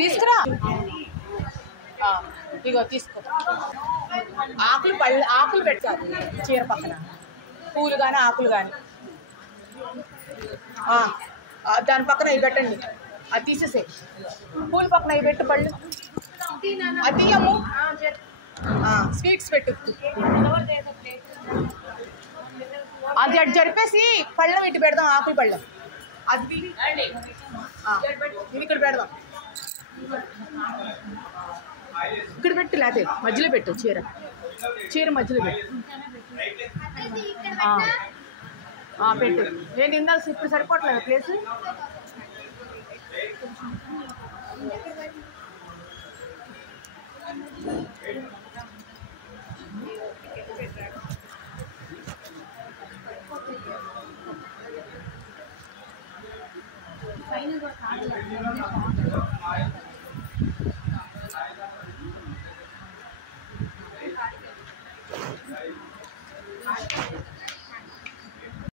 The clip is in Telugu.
తీసుకురా. ఇగో తీసుకో. ఆకులు పెడతారు చీర పక్కన, పూలు కానీ ఆకులు కానీ. దాని పక్కన ఇవి పెట్టండి, అది తీసేసే. పూల పక్కన ఇవి పెట్టు, పళ్ళు అది అమ్ము. స్వీట్స్ పెట్టు, అది అటు జరిపేసి పళ్ళం ఇటు పెడదాం, ఆకులు పళ్ళం. అది ఇవి ఇక్కడ పెడదాం, ఇక్కడ పెట్టు, లేకపోతే మధ్యలో పెట్టు. చీర మధ్యలో పెట్టు. పెట్టు. నేను ఇందాల్సి ఇప్పుడు సరిపోవట్లేదు ప్లేస్.